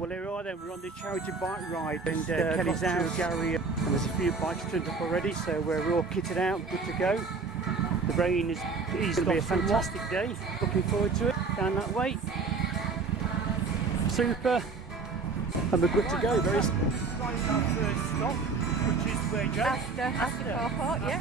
Well, here we are then, we're on the charity bike ride and Kelly's out, Gary, and there's a few bikes turned up already, so we're all kitted out, good to go. The rain is going to be a fantastic day, looking forward to it, down that way. Super, and we're good to go. Very first stop, which is where Joe? After car park, yeah.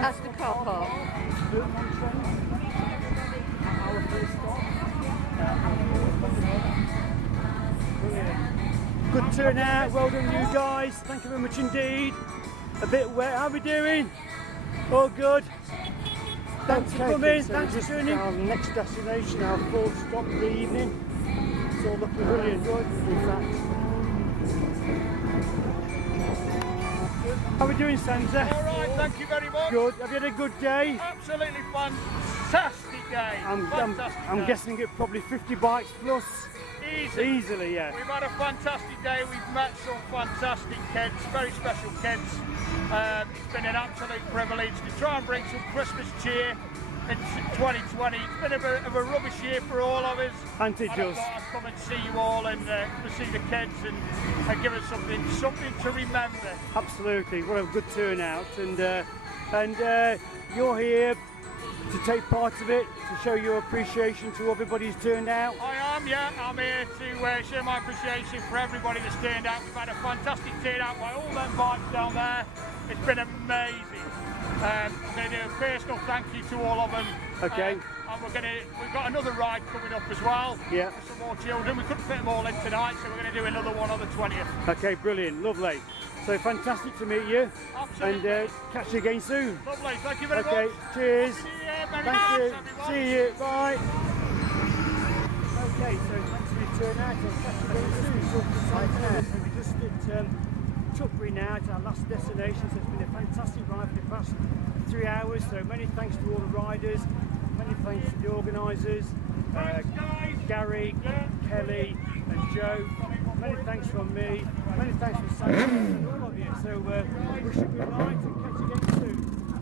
That's the car park. Good turnout, well done you guys, thank you very much indeed. A bit wet, how are we doing? All good? Thanks for coming, thanks for tuning in. Our next destination, our fourth stop of the evening. It's all looking brilliant, in fact. How are we doing, Santa? Alright, thank you very much. Good, have you had a good day? Absolutely fantastic day. I'm guessing it probably 50 bikes plus. Easily, yeah. We've had a fantastic day, we've met some fantastic kids, very special kids. It's been an absolute privilege to try and bring some Christmas cheer in 2020. It's been a bit of a rubbish year for all of us. And it does. I come and see you all and to see the kids and give us something to remember. Absolutely, what a good turnout, and you're here to take part of it, to show your appreciation to everybody who's turned out. I am, yeah. I'm here to show my appreciation for everybody that's turned out. We've had a fantastic turnout by all them bikes down there. It's been amazing. I'm going to do a personal thank you to all of them. Okay. And we've got another ride coming up as well. Yeah. For some more children. We couldn't fit them all in tonight, so we're going to do another one on the 20th. Okay, brilliant, lovely. So fantastic to meet you. Absolutely. And catch you again soon. Lovely, thank you very much. Okay, cheers. Thank Thank you. everyone. See you. Bye. Okay, so thanks for your turnout. I'll catch you again soon. So we're just at Tutbury now, it's our last destination. So it's been a fantastic ride for the past 3 hours. So many thanks to all the riders. Many thanks to the organisers, Gary, Kelly and Joe. Many thanks from me. Many thanks from Santa and all of you. So wish you good night and catch you again soon.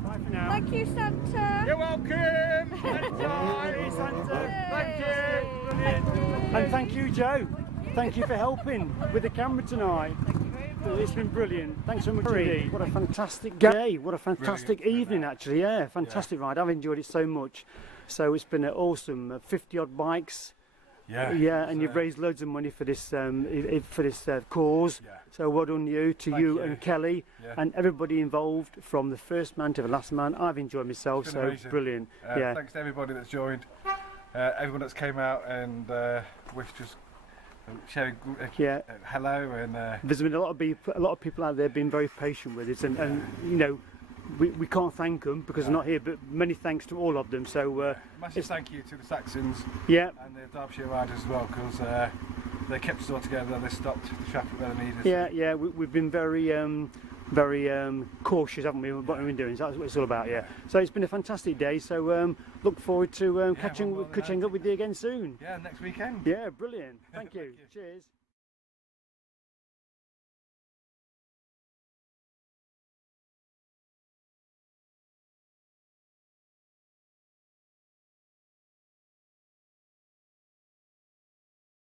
Bye for now. Thank you, Santa. You're welcome. Hey, Santa. Thank you. Brilliant. And thank you, Joe. Thank you for helping with the camera tonight. It's been brilliant. Thanks so much indeed. What a fantastic day. What a fantastic evening, actually. Yeah, fantastic ride. I've enjoyed it so much. So it's been awesome. 50 odd bikes. Yeah, and you've raised loads of money for this cause. Yeah. So well done you and Kelly and everybody involved, from the first man to the last man. I've enjoyed myself, so amazing. Brilliant. Yeah. Thanks to everybody that's joined, everyone that's came out and wished us. Sharing hello, and there's been a lot of people out there being very patient with it, and you know, we can't thank them because they're not here, but many thanks to all of them. So massive thank you to the Saxons and the Derbyshire riders as well, because they kept us all together. They stopped the traffic where they needed. Yeah, we've been very cautious, haven't we, what we've been doing. So that's what it's all about. Yeah. So it's been a fantastic day. So look forward to catching up with you again soon. Yeah, next weekend. Yeah, brilliant. Thank you. Cheers.